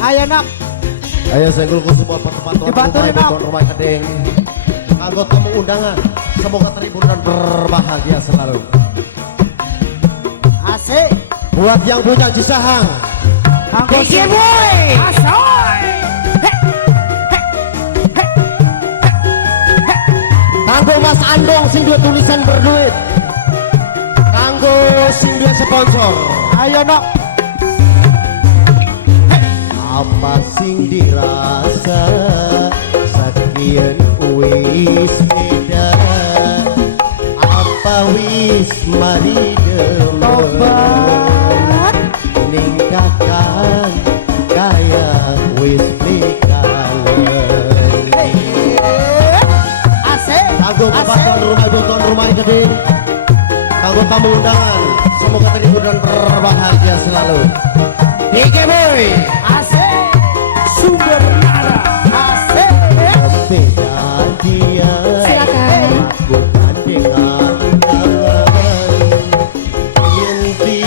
Ayo nak. Ayo senggulku semua pertemuan rumah kedeng. Anggota undangan, semoga terhibur dan berbahagia selalu. Asik. Buat yang punya Cisahang, Bikin boy. Asoy. kanggo Mas Andong sing duwe tulisan berduit, kanggo sing duwe sponsor. Ayo nak. Apa sing dirasa sekian wis beda, apa wis mari demen ningkatkan kaya wis bekalan. Asik. Kanggo bapak tuan rumah gede, kanggo tamu undangan, semoga terhibur dan berbahagia selalu. Ike boy. Asik. Sumber nada. Asik. Beda dia. Silakan. Bukan dengan inti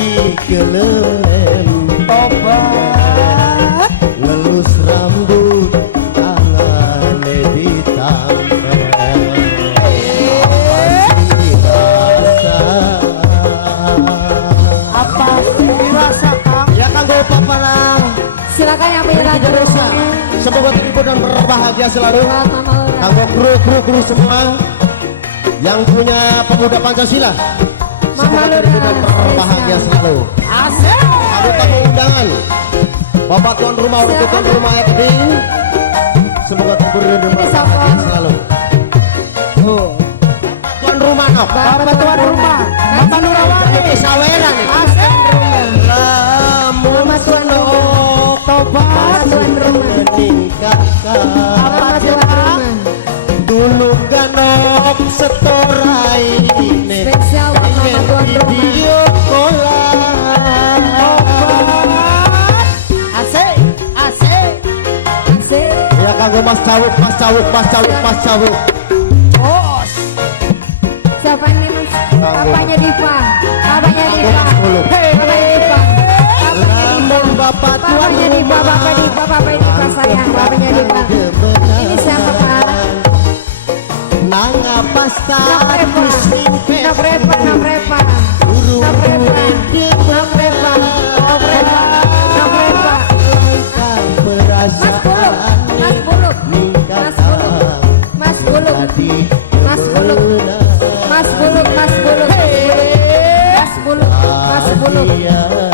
kelem Obat. lelus rambut tangan ditambah Apa dirasakan? ya kanggo papalang. Silakan yang punya lagu. Dosa. Semoga terhibur dan berbahagia selalu. Buat Mama Lura. Kanggo kru semua yang punya pemuda Pancasila, semoga terhibur dan berbahagia selalu. Asik. Kanggo tamu undangan, bapak tuan rumah, orang tuan rumah yang penting, semoga terhibur dan berbahagia selalu. Tuan rumah nok, Bapak tuan rumah. Bapak Nurawati. ini saweran nih. Asik. Lamun Tuan rumah. Tobat. Tuan rumah. meningkatkan Apa tuan? dulu ganok setorai ini Spesial buat Mama tuan rumah. video kolan. Asik. Asik. Asik. Ya kanggo Mas Cawuk. Bos. Siapa ini Mas? Bapaknya Diva. Bapaknya Diva. Sepuluh. Bapaknya Diva. Lamun bapak tuan Bapaknya Diva. Bapak Diva. Bapaknya Diva sayang. Bapaknya Diva. Ini siapa Pak? Nanga pasta Naprepa. Naprepa. Naprepa. burung Naprepa. Naprepa. Naprepa. Naprepa. perasaan Mas Buluk. Mas Buluk. Mas Buluk. Mas Buluk. Mas Buluk. Mas Buluk. Mas Buluk. Mas Buluk.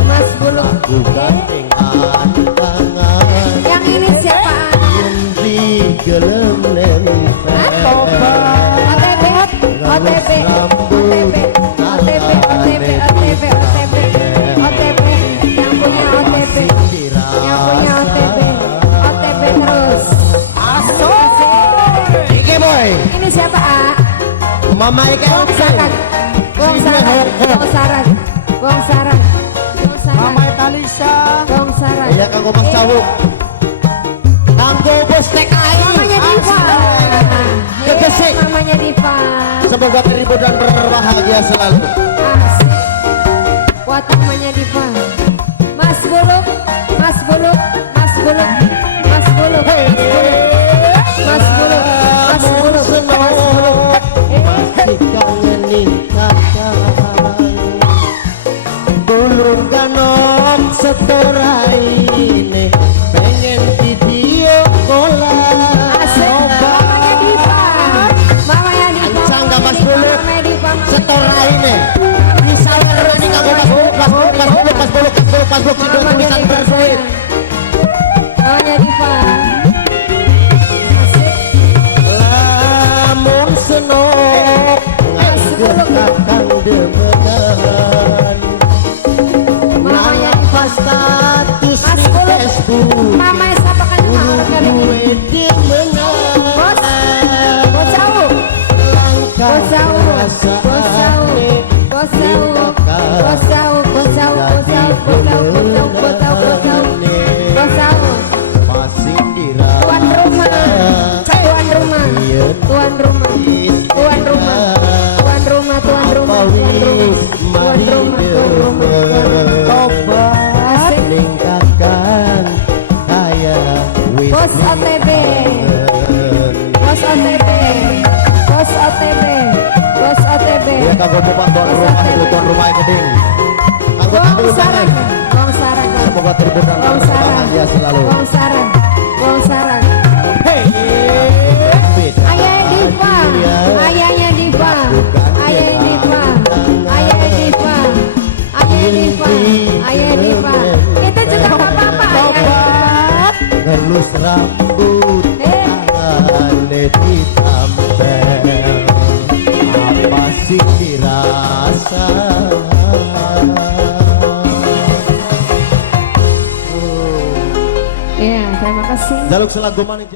Mas Buluk. bukan dengan tangan Yang ini siapa? di gelem lempeng. OTP. OTP. OTP. OTP. OTP. OTP. OTP. Yang punya OTP. Yang punya OTP. OTP terus. Ike boy, Ini siapa A? mama Ike Wong Saran. Wong Saran. Wong Saran. Wong Saran. Wong Mama Saran. Talisa. Wong Saran. ya kanggo Mas Cawuk, kanggo bos TKI. Mamanya Diva. Kegesek. Mamanya Diva. Semoga terhibur dan berbahagia selalu. Asik. Buat mamanya Diva. Mas Buluk. Mas Buluk. Mas Buluk. Mas Buluk. Mas Buluk. Mas Buluk. Mas Buluk. Dikangenin kakak tulung ganok setorai ini pengen video kolan. Asik. Mamanya Diva. Mamanya Diva. Ancang gak Mas Buluk? Mamanya Diva. Setorai ini bisa ini kanggo Mas Buluk. Tulisan berduit Bos OTB, Bos OTB, Bos OTB, Bos OTB. Ya kanggo bapak tuan rumah ibu tuan rumah geding. Kanggo tamu Gong sarang, undangan. gong sarang, Semoga terhibur dan gong sarang, berbahagia selalu. gong sarang, gong sarang. Hey. Ayah Diva, ayahnya Diva, ayah Diva, ayah Diva, ayah Diva, ayah Diva. Itu juga apa-apa ayah. Ngelus rambut ane ditambel. Apa sih dirasa? Iya, terima kasih. Jaluk selagu manis.